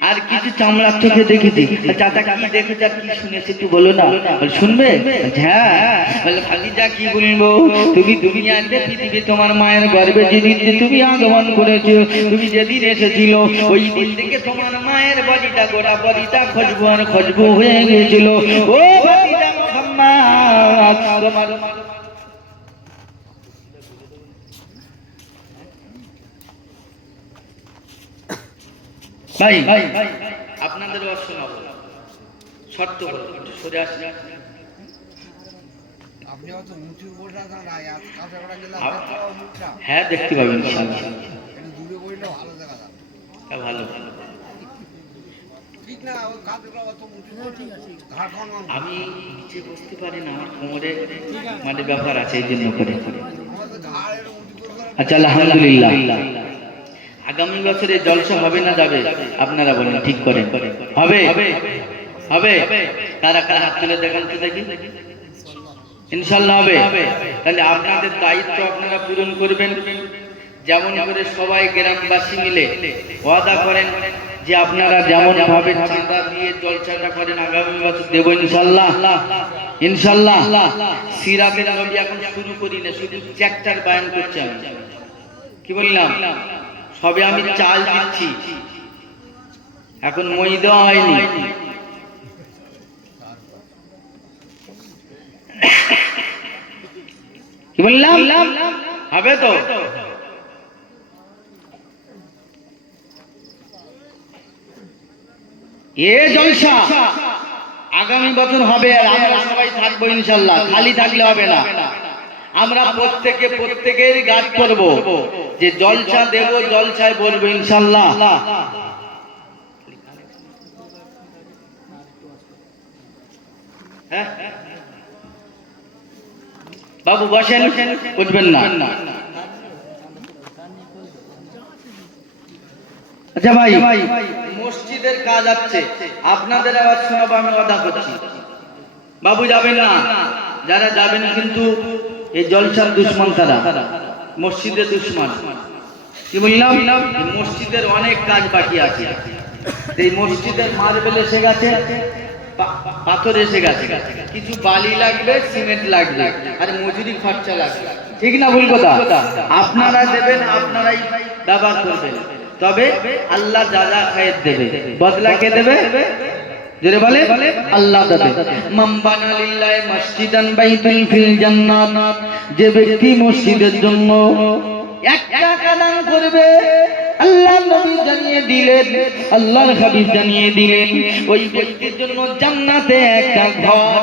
আর কিছু চামড়ার চোখে দেখেছি। চাচা কি দেখেছে আর কি শুনেছে একটু বলো না। বলে, শুনবে? হ্যাঁ। বলে ভাতিজা কি বলব? তুমি দুনিয়াতে পৃথিবী তোমার মায়ের গর্বে যেদিন যে তুমি আগমন করেছ তুমি যেদিন এসেছিল ওই দিন থেকে তোমার মায়ের বডিটা গোটা বডিটা খসবো আর খসবো হয়ে গিয়েছিল। ও ভাতিজা মোহাম্মদ তোমার ভাই ভাই আপনাদের ওয়াজ শোনাবো শর্ত হলো, একটু সরে মুখটা হ্যাঁ দেখতে পাবেন ভালো হ্যাঁ, আমি নিচে বসতে পারি না আমার কোমরে মানে ব্যাপার আছে এই জন্য করে। আচ্ছা আলহামদুলিল্লাহ। আগামী বছরে জলসা হবে না যাবে? আপনারা বলেন ঠিক করেন। হবে? হবে। কারা কারা হাত তুলে দেখান তো দেখি? ইনশাল্লাহ হবে। তাহলে আপনাদের দায়িত্ব আপনারা পূরণ করবেন। যেমন করে সবাই গ্রামবাসী মিলে ওয়াদা করেন যে আপনারা যেমন ভাবে চাঁদা দিয়ে জলসাটা করেন আগামী বছর দেব ইনশাল্লাহ। ইনশাল্লাহ। সিরাতের নবী এখন শুরু করি না শুধু চ্যাপ্টার বায়ান করছে আমি। কি বললাম? সবে আমি চাল দিচ্ছি। এখন মই দেওয়া হয়নি হবে তো? এ জলসা, আগামী বছর হবে আর আমরা সবাই থাকব ইনশাল্লাহ, খালি থাকলে হবে না। আমরা প্রত্যেকে প্রত্যেকের গাছ করব। যে জলসা দেব, জলসায় বলব ইনশাল্লাহ। হ্যাঁ? বাবু বসেন, উঠবেন না। আচ্ছা ভাই, মসজিদের কাজ আছে। আপনাদের আবার শোনাবো, আমি কথা করছি। বাবু যাবেন না। যারা যাবেন কিন্তু এই জলসার দুশ্মন তারা, মসজিদের দুশ্মন। কি বললাম? মসজিদের অনেক কাজ বাকি আছে। এই মসজিদের মার্বেল এসে গেছে পাথর এসে গেছে। কিছু বালি লাগবে, সিমেন্ট লাগবে, আর মজুরি খরচা লাগবে। ঠিক না ভুল কথা? আপনারা দেবেন, আপনারাই ব্যবহার করবেন। তবে আল্লাহ যা যা খায়ের দেবে। বদলা কে দেবে? জোরে বলে, আল্লাহ দাদা মাম্বানা লিল্লাহি মসজিদান বাইতুল ফিল জান্নাত, যে ব্যক্তি মসজিদের জন্য এক টাকা দান করবে আল্লাহ নবী জানিয়ে দিলেন, আল্লাহর হাবিব জানিয়ে দিলেন, ওই ব্যক্তির জন্য জান্নাতে একটা ঘর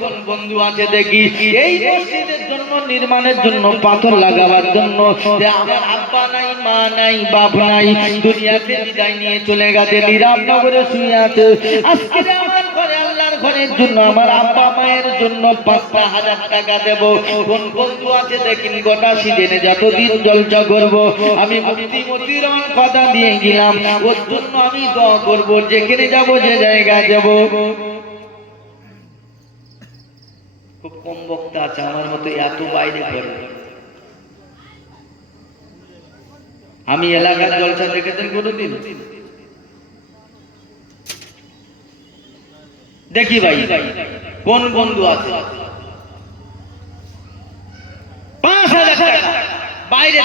কোন বন্ধু আছে দেখি? এই জন্য, নির্মাণের জন্য, পাথর লাগাবার জন্য যে নাই, মা নাই, বাপ নাই বিদায় নিয়ে চলে গেছে, নিরামনগরে শুয়ে আছে। আজকে ঘরের জন্য, আমার আব্বা মায়ের জন্য পাঁচটা হাজার টাকা দেব। কোন বন্ধু আছে, দেখিন গোটা সিজনে যতদিন জলসা করব, আমি মুক্তি মতির কথা দিয়ে গেলাম। ওর জন্য আমি দোয়া করব, যেখানে যাব, যে জায়গায় যাব। খুব কম বক্তা আছে, আমার মতো এত বাইরে করে আমি এলাকার জলসা দেখেছেন কোনোদিন? দেখি ভাই, কোন বন্ধু আছে? পাঁচ হাজার টাকা। বাইরে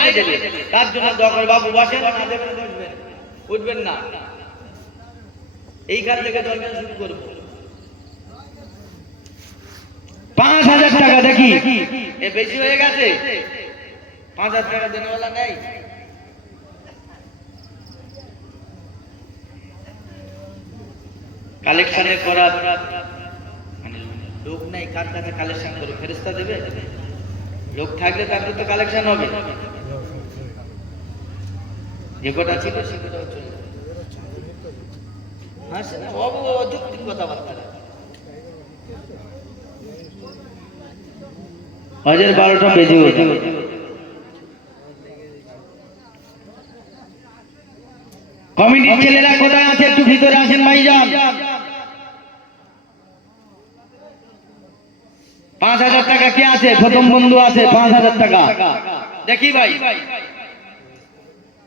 তার জন্য দখল বাবু বসবেন উঠবেন না। এইখান থেকে দরকার শুরু করব। পাঁচ হাজার টাকা দেখি। এ বেশি হয়ে গেছে। পাঁচ হাজার টাকা দেনেওয়ালা নেই। কালেকশনের করা মানে লোক নাই কার কাছে কালেকশন করে ফেরেস্তা দেবে? লোক থাকলে তারপর তো কালেকশন হবে। যে কটা ছিল সে কটা চলে যাবে। হ্যাঁ না অব অযৌক্তিক কথাবার্তা। হজের বারোটা বেজে ওঠে কমিটির ছেলেরা কোথায় আছে? একটু ভিতরে আসেন ভাইজান। পাঁচ হাজার টাকা কে আছে? প্রথম বন্ধু আছে, পাঁচ হাজার টাকা। দেখি ভাই।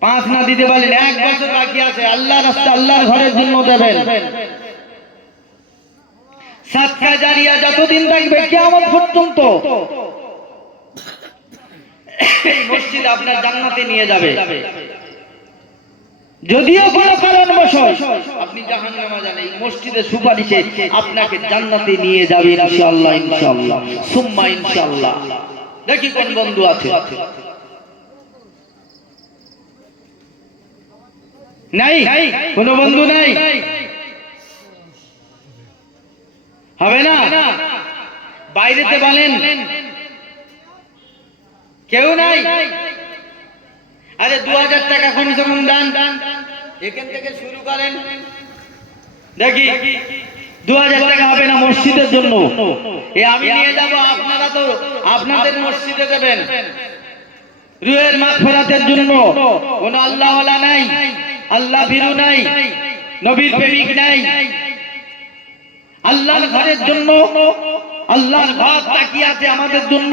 পাঁচ না দিতে পারলেন এক বছর বাকি আছে। আল্লাহ রাস্তা, আল্লাহর ঘরের জন্য দেবেন। সাতকা জারিয়া যতদিন থাকবে কেমন পর্যন্ত। মসজিদ আপনার জান্নাতে নিয়ে যাবে। যদিও কোনো কারণবশ আপনি জাহান্নামে যান, এই মসজিদের সুপারিশে আপনাকে জান্নাতে নিয়ে যাবে ইনশাআল্লাহ ইনশাআল্লাহ। সুম্মা ইনশাআল্লাহ। দেখি কোন বন্ধু আছে। নাই? কোনো বন্ধু নাই? হবে না? বাইরেতে বলেন। কেউ নাই? আরে দু হাজার টাকা কমসে কম দান। এখান থেকে শুরু করেন। দেখি, দু হাজার টাকা হবে না মসজিদের জন্য? আমি নিয়ে যাব আপনারা তো, আপনাদের মসজিদে দেবেন। ফেরাতের জন্য। কোন আল্লাহ নাই, আল্লাহ ভীরু নাই, নবীর প্রেমিক নাই। আল্লাহর ঘরের জন্য, আল্লাহর ঘর আমাদের জন্য।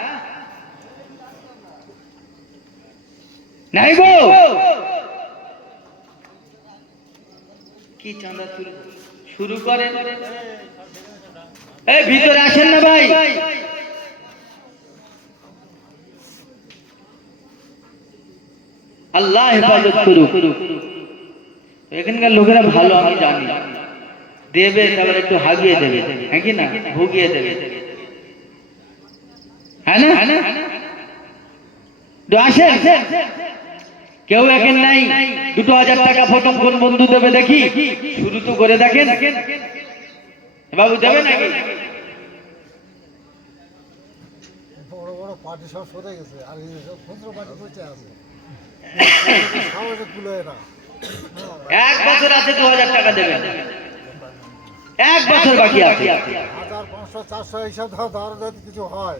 নাই গো। কি চাঁদা শুরু শুরু করেন। এই ভিতরে আসেন না ভাই। আল্লাহ হেফাজত করুক। এখানকার লোকেরা ভালো আমি জানি। দেবে তারপরে একটু হাগিয়ে দেবে। হ্যাঁ কি না? ভুগিয়ে দেবে। হ্যাঁ না? হ্যাঁ আসেন। কেউ এখন নাই। দুটো হাজার টাকা প্রথম কোন বন্ধু দেবে দেখি। শুরু তো করে দেখেন। বাবু দেবে নাকি? বড় বড় পার্টি সব সরে গেছে। আর খুচরো পার্টি বসে আছে। সাহসে কুলোয় না। এক বছর আছে দু হাজার টাকা দেবেন এক বছর বাকি আছে। হাজার পাঁচশো চারশো এইসব ধর কিছু হয়।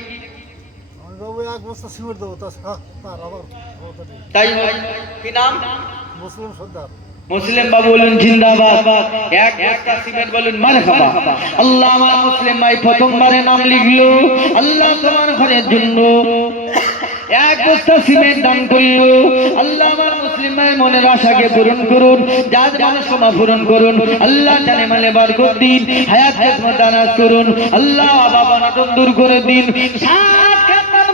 বস্তা সিমেন্ট দেবো তার আবার তাই কি নাম? মুসলিম সর্দার। মুসলিম বাবু বলুন জিন্দাবাদ। এক বস্তা সিমেন্ট বলুন মারহাবা আল্লাহ আমার মুসলিম ভাই প্রথমবারে নাম লিখলো। আল্লাহ তোমার ঘরের জন্য। এক বস্তা সিমেন্ট দান করল। আল্লাহ আমার মুসলিম ভাই মনের আশাকে পূরণ করুন যার মনস্কামনা পূরণ করুন। আল্লাহ জানে মালে বরকত দিন হায়াত খেদমত দানাজ করুন। আল্লাহ বাবা নাটন দূর করে দিন। সাত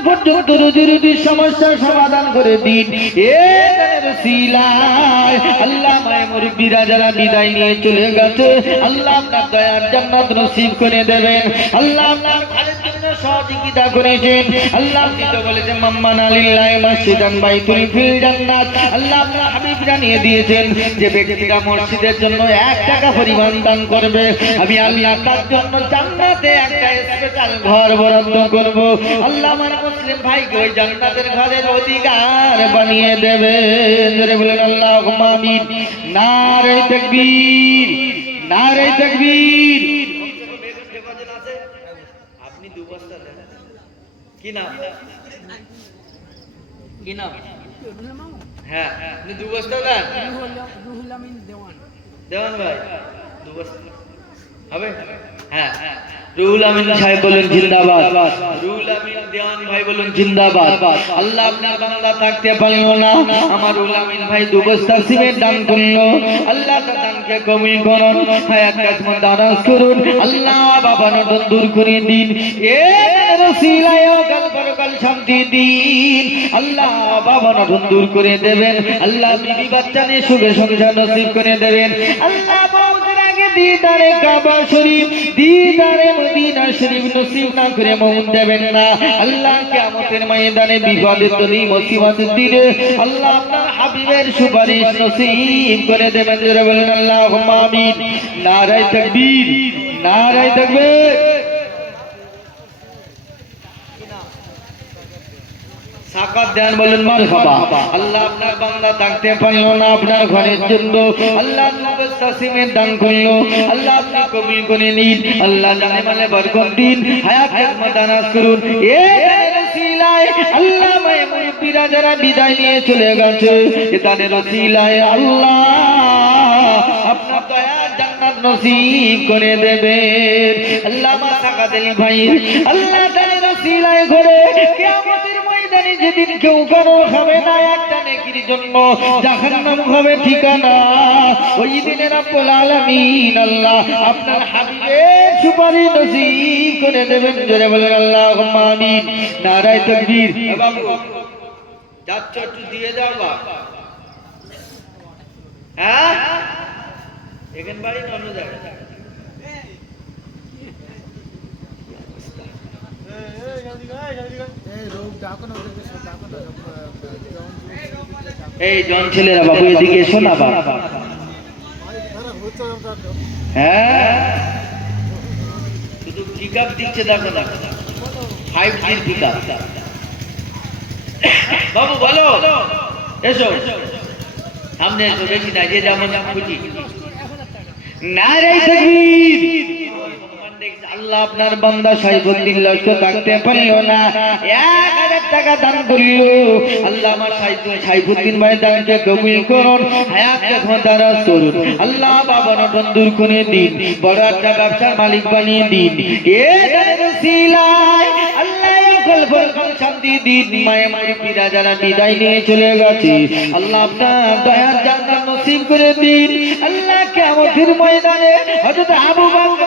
পর্যন্ত রুজি সমস্যার সমাধান করে দিন। এ আল্লাহ মায়ে মুরব্বীরা যারা বিদায় নিয়ে চলে গেছে, আল্লাহ আপনার দয়ার জান্নাত নসিব করে দেবেন। আল্লাহ আপনার সহযোগিতা করেছেন। আল্লাহ আপনি তো বলেছেন, মাম্মান আলিল্লাহ মসজিদান বাইতুল ফিল জান্নাত আল্লাহ আপনার হাবিব জানিয়ে দিয়েছেন যে ব্যক্তিরা মসজিদের জন্য এক টাকা পরিমাণ দান করবে। আমি আল্লাহ তার জন্য জান্নাতে একটা স্পেশাল ঘর বরাদ্দ করব। আল্লাহ আমার মুসলিম ভাইকে ওই জান্নাতের ঘরের অধিকার বানিয়ে ধরে বলেন আল্লাহ আমিন। নারে তাকবীর নারে তাকবীর আপনি দু বস্তা দেন কি নাম? কি নাম? হ্যাঁ আপনি দু বস্তা গান? দেওয়ান। ভাই দু বস্তা হবে? হ্যাঁ হ্যাঁ। রুহুল আমিন বলেন জিন্দাবাদ। জিন্দাবাদ। আল্লাহ আপনার বান্দা পারল না। আমার রুহুল আমিন ভাই দু দূর করে দিন। শান্তি দিন। আল্লাহ বাবা নটন দূর করে দেবেন। আল্লাহ বিবি বাচ্চা নিয়ে সুখে সংসার নসিব করে দেবেন। আল্লাহ আগে দিদারে কাবা শরীফ, দিদারে মদিনা শরীফ নসিব না করে মন দেবেন না। আল্লাহ কিয়ামতের ময়দানে বিপদের দিনে মুসিবতের দিনে আল্লাহ আপনার হাবিবের সুপারিশ নসিব করে দেবেন। আল্লাহুম্মা আমিন। নারায়ে তাকবীর নারায়ে তাকবীর। মানে এ যারা বিদায় নিয়ে চলে গেছে তাদের আল্লাহ আপনার দয়া জান্নাত করে দেবেন আল্লাহ ভাই আল্লাহ তাদের রসিলায় ঘরে ময়দানে যেদিন কেউ কারও হবে না, একটা নেকির জন্য। জাহান্নাম হবে ঠিকানা। ওই দিনের রব্বুল আলামিন আল্লাহ আপনার হাবিবের সুপারিশ নসিব করে দেবেন। জোরে বলেন, আল্লাহুম্মা আমিন। নারায়ে তাকবীর। যাচ্ছ একটু দিয়ে দাও বা। হ্যাঁ? এখান বাড়ি অন্য জায়গায় এই জন ছেলেরা বাবু এদিকে এসো না বাবা হ্যাঁ? শুধু পিক আপ দিচ্ছে, দেখো না ফাইভ জির পিক বাবু বলো। এসো। সামনে এসো, বেশি না, যে যেমন ব্যবসার মালিক বানিয়ে দিন। আল্লাহ আপনার দয়ার জান্নাত নসিব করে দিন। আল্লাহ কিয়ামতের ময়দানে হযরত আবু বকরের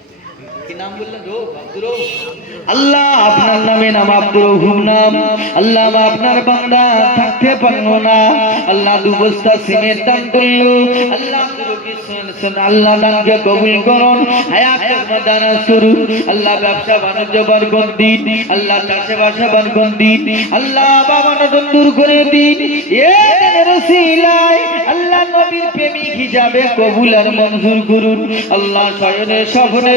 আল্লাহ আপনার নামে নাম আব্দুর নাম। আল্লাহ আপনার বান্দা থাকতে পারল না। আল্লাহ দু বস্তা সিমেন্ট দান করল। আল্লাহ আল্লাহ দানকে কবুল করুন। হায়াত দানা করুন আল্লাহ ব্যবসা বাণিজ্য বরকত দিন। আল্লাহ চাষে বাসা বরকত দিন। আল্লাহ বাবা নতুন দূর করে দিন। এ রসিলায় আল্লাহ নবীর প্রেমিক হিসাবে কবুল আর মঞ্জুর করুন। আল্লাহ শয়নে স্বপ্নে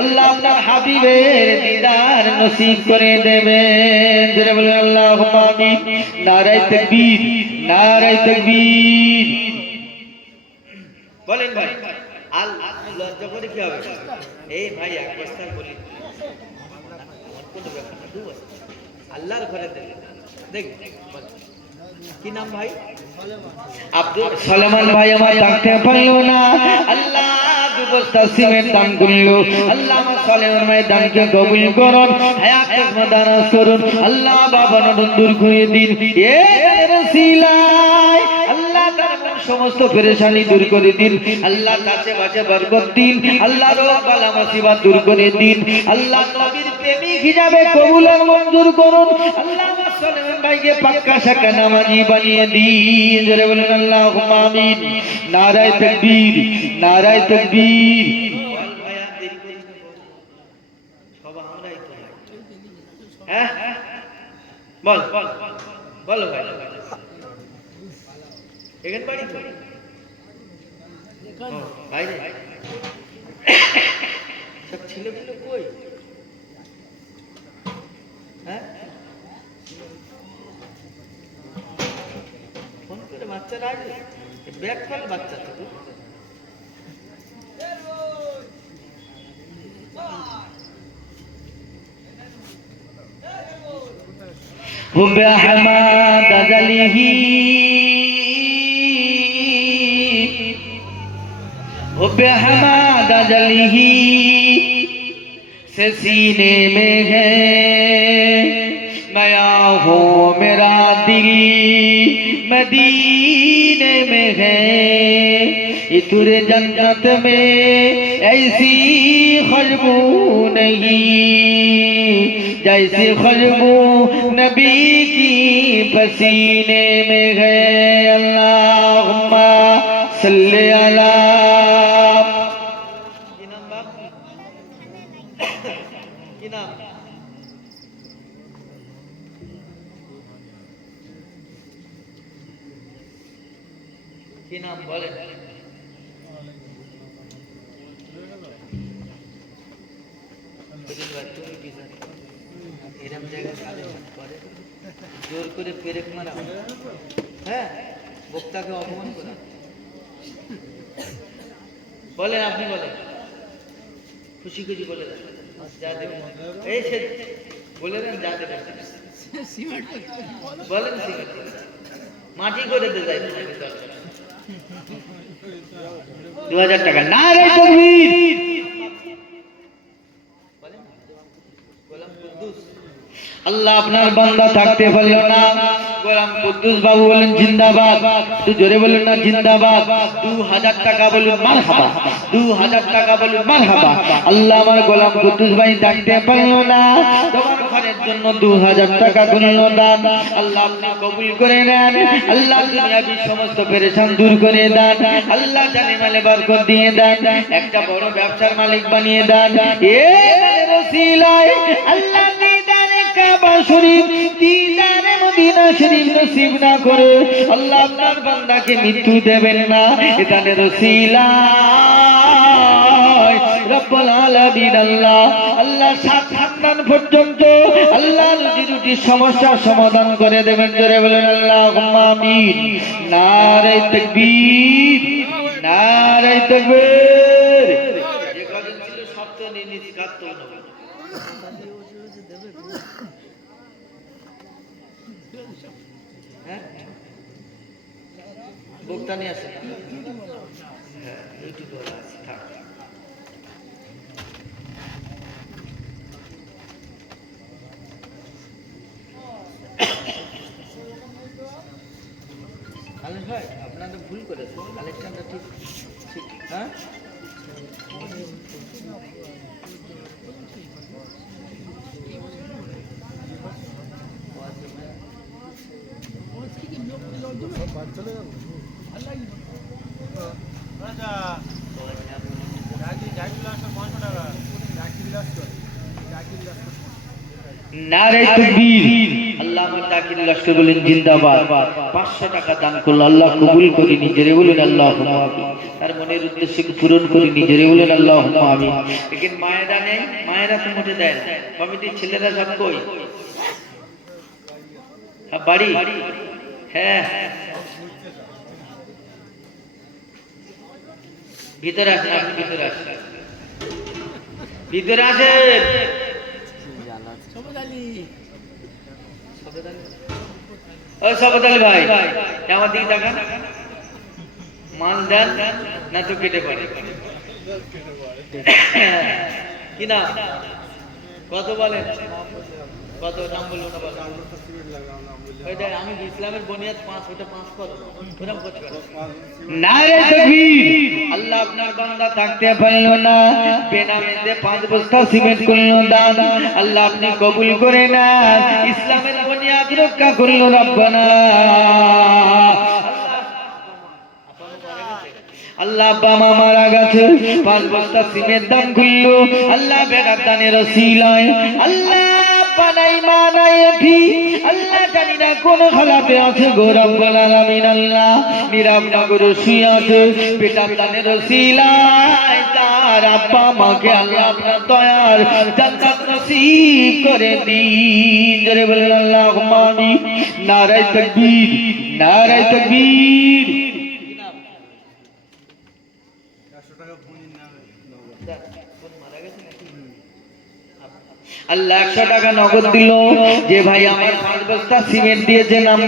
আল্লাহ আপনার হাবিবের দিদার নসিব করে দেবেন। জোরে বলুন আল্লাহ আমিন। নারায় তাকবীর নারায় তাকবীর। বলেন ভাই, আল লজ্জা করে কি হবে? এই ভাই, এক বস্তা বলি। আল্লাহর ঘরে দেবে দেখ। কি নাম ভাই? আব্দুল সালেমান ভাই আমার থাকতে পারল না। আল্লাহ আল্লাহ বাবা দূর করে দিন। আল্লাহ সমস্ত পেরেশানি দূর করে দিন। আল্লাহ কাছে বাসে বরকত দিন। আল্লাহ দূর করে দিন। আল্লাহ নবীর প্রেমিক হিসাবে কবুল আর মঞ্জুর করুন। আল্লাহ ভাইকে পাক্কা হ্যাঁ? বল বল বল ভাই। সব ছেলেগুলো কই? বাচ্চা না ব্যাক বাচ্চা তো وبحماد سے سینے میں ہے نیا ہو میرا دلی مدینے میں ہے۔ اتر جنت میں ایسی خوشبو نہیں۔ جیسی خوشبو نبی کی پسینے میں ہے۔ اللہ বলেন। এরম জায়গায় করে। জোর করে পেরেক মারা হ্যাঁ। বক্তাকে অপমান করা। বলেন আপনি বলেন। খুশি খুশি বলে দেন। যা দেবেন। এই সে বলে দেন যা দেবেন। বলেন মাটি করে দে যাই দু হাজার টাকা। না রে তকবীর। আল্লাহ আপনার বান্দা থাকতে পারল না। বাবু বলেন, জিন্দাবাদ। একটু জোরে বলুন না, জিন্দাবাদ। দু হাজার টাকা বলুন মার দু হাজার টাকা বলুন মার হাবা আল্লাহ আমার গোলাম কুদ্দুস ভাই থাকতে পারল না। জন্য দু হাজার টাকা করল দান। আল্লাহ আপনি কবুল করে নেন। আল্লাহ দুনিয়াবি সমস্ত পেরেশান দূর করে দেন। আল্লাহ জানে মালে বরকত দিয়ে দেন। একটা বড় ব্যবসার মালিক বানিয়ে দেন। এ রসিলায় আল্লাহ দিদারে মদিনা নসিব না করে, আল্লাহ আপনার মৃত্যু দেবেন না। এখানে আল্লাহ সাত পর্যন্ত আল্লাহ সমস্যার সমাধান করে দেবেন। জোরে বলেন আল্লাহ কাটতো না হ্যাঁ বক্তা নিয়ে আসে হ্যাঁ আছে থাক। আপনারা ভুল করেছেন কালেকশনটা ঠিক ঠিক হ্যাঁ বাড়ি চলে যাব নারে তাকবীর। আল্লাহ আমার তাকির লস্কর বলেন জিন্দাবাদ। 500 টাকা দান করল আল্লাহ কবুল করে নিজেরে বলেন আল্লাহুম্মা আমিন। তার মনের উদ্দেশ্যকে পূরণ করে নিজেরে বলেন আল্লাহুম্মা আমিন। লেকিন মায়েরা নেই মায়েরা তো মোটে দেয় কমিটির ছেলেরা সব কই? হ্যাঁ, বাড়ি? হ্যাঁ। ভিতরে আসেন আপনি ভিতরে আসেন। ভিতরে আসেন। ও শপথ আলী ভাই আমার দিকে তাকান। মাল দেন না তো কেটে পারে কি না কত বলেন? কত নাম বলেন? আমি ইসলামের বুনিয়াদ পাঁচ ওটা পাঁচ কত ওরকম করতে পারো নারে তকবীর। আল্লাহ আপনার বান্দা থাকতে পারল না। বেনামেতে পাঁচ বস্তা সিমেন্ট করল দান আল্লাহ আপনি কবুল করে না ইসলামের বুনিয়াদ রক্ষা করল রব্বানা। আল্লাহ আব্বা মা মারা গেছে। পাঁচ বস্তা সিমের দান করল। আল্লাহ বেড়ার দানের আল্লাহ বানাই মানাই অধি। আল্লাহ জানি না কোন খালাতে আছে গৌরব আলামিন, আল্লাহ। নিরাম নগর শুয়ে আছে বেটার দানের রসিলায় তার আব্বা মাকে আল্লাহ আপনার দয়ার জান্নাত নসিব করে দিন। জোরে বলেন আল্লাহ নারায় তকবীর নারায় তকবীর। আল্লাহ একশো টাকা নগদ দিল। যে ভাই আমার পাঁচ বস্তা সিমেন্ট দিয়েছে, নাম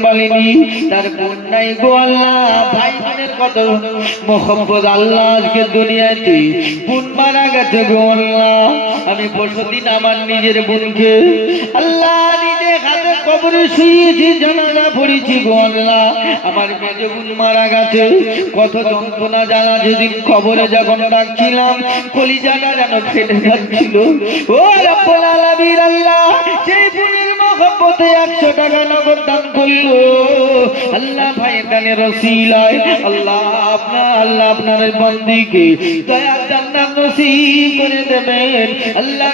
তার নাই গো আল্লাহ, ভাই বোনের কত মোহাম্মদ আল্লাহ আজকে দুনিয়াতে বোন মারা গেছে গো আল্লাহ। আমি পরশুদিন আমার নিজের বোনকে আল্লাহ নিজে কবরে শুয়েছি জানাজা পড়েছি গো আমার মেজে বোন মারা গেছে। কত যন্ত্রণা জ্বালা যেদিন কবরে যখন ডাকছিলাম, কলিজাটা যেন ফেটে যাচ্ছিল। ও আল্লাহ, সেই বোনের মহব্বতে 100 টাকা নগদ দান করল। আল্লাহ রসিলায়, আল্লাহ আপনার আল্লাহ আপনার বন্দিকে জান্নাত নসিব করে দেবেন। আল্লাহ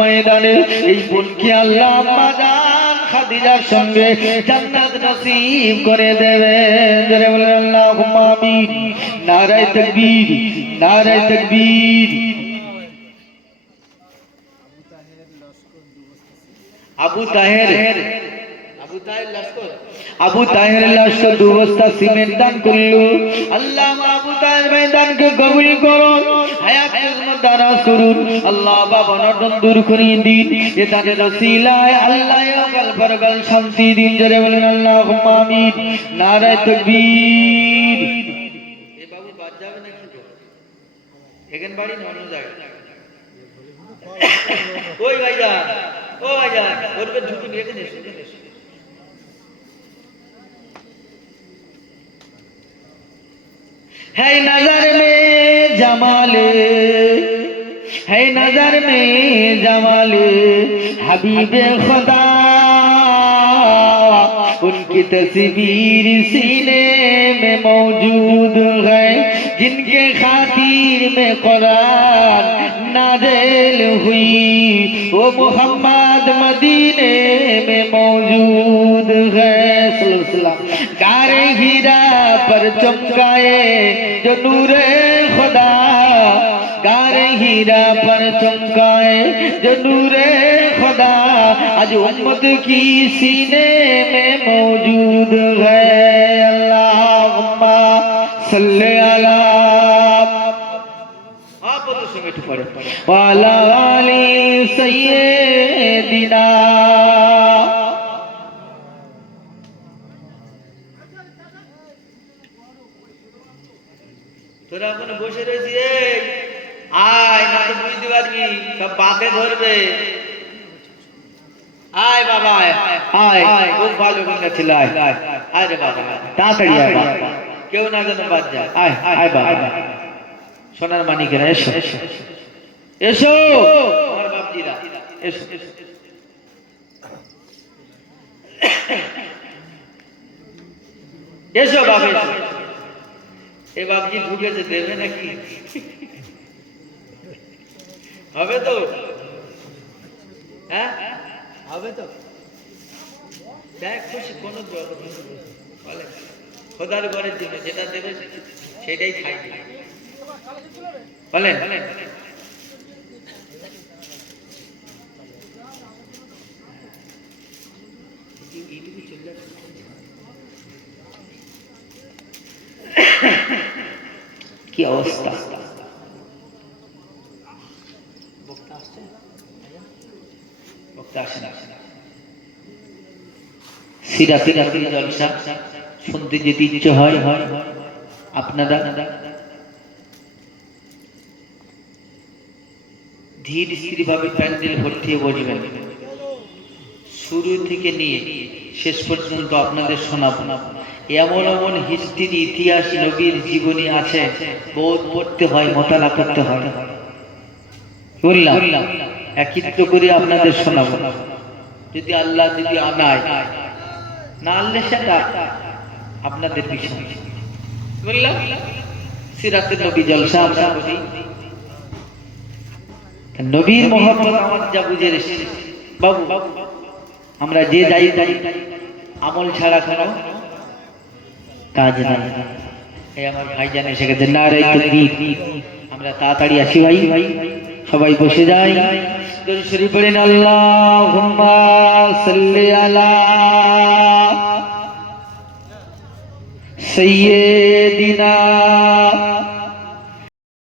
ময়দানে এই বোনকে আল্লাহ জান খাদিজার সঙ্গে জান্নাত নসিব করে দেবে। জোরে বলে আল্লাহুম্মা আমিন। নারায়ে তাকবীর নারায়ে তাকবীর। আবু তাহের আবু তাহের লস্কর। আবু তাহের লস্কর দু সিমেন্ট দান করল। আল্লাহ আবু তাহের ময়দানকে কবুল করুন হায়াত দ্বারা করুন আল্লাহ বাবা নটন দূর করিয়ে দিন। তাদের রসিলায় আল্লাহ শান্তি দিন। বলেন আল্লাহ নারায় ওই ও ওর এখানে এসো এখানে এসো। ہے نظر میں جمال، ہے نظر میں جمال۔ حبیب خدا، ان کی تصویر سینے میں موجود ہے۔ جن کے خاطر میں قرآن نازل ہوئی، وہ محمد مدینے میں موجود ہے۔ سلسلہ کار ہیرا پر چمکائے جو نور خدا گار ہیرا پر چمکائے جو نور خدا آج امت کی سینے میں موجود ہے۔ اللہ صلی اللہ والا والی سیدنا বসে রয়েছি আয় না তো বুঝতে পারবি সব বাতে ধরবে। আয় বাবা আয় আয় আয় খুব ভালো গানটা ছিল আয় আয় আয় রে বাবা তাড়াতাড়ি আয় বাবা। কেউ না যেন বাদ যায়। আয় আয় বাবা। সোনার মানিকেরা এসো। এসো। এসো। আমার বাপজিরা এসো এসো। এসো বাবা এসো। এ বাবজি ঢুকেছে, দেবে নাকি? হবে তো? হ্যাঁ? হবে তো? দেখ, খুশি, কোনো বলে, খোদার ঘরের জন্য যেটা দেবে সেটাই খাই বলেন বলেন কি অবস্থা? না। জলসা শুনতে যেতে ইচ্ছে হয় হয় আপনারা ধীর প্যান্ডেল ভর্তি হয়ে বসবেন। শুরু থেকে নিয়ে শেষ পর্যন্ত আপনাদের শোনাবো। এমন এমন হিস্ট্রি ইতিহাস নবীর জীবনী আছে বোধ পড়তে হয়, মোতালা করতে হয়। করে আপনাদের যদি আল্লাহ যদি আনায়, না আনলে সেটা আপনাদের বিষয়। সিরাতের নবী জলসা আমরা বলি নবীর মোহাম্মদ আমার যা বুঝে বাবু, আমরা যে যাই যাই, আমল ছাড়া কোনো কাজ নাই। এই আমার ভাই জানে এসে গেছে না আমরা তাড়াতাড়ি আসি ভাই। ভাই সবাই বসে যাই দরুদ শরীফ পড়েন আল্লাহুম্মা সাল্লি আলা সাইয়্যিদ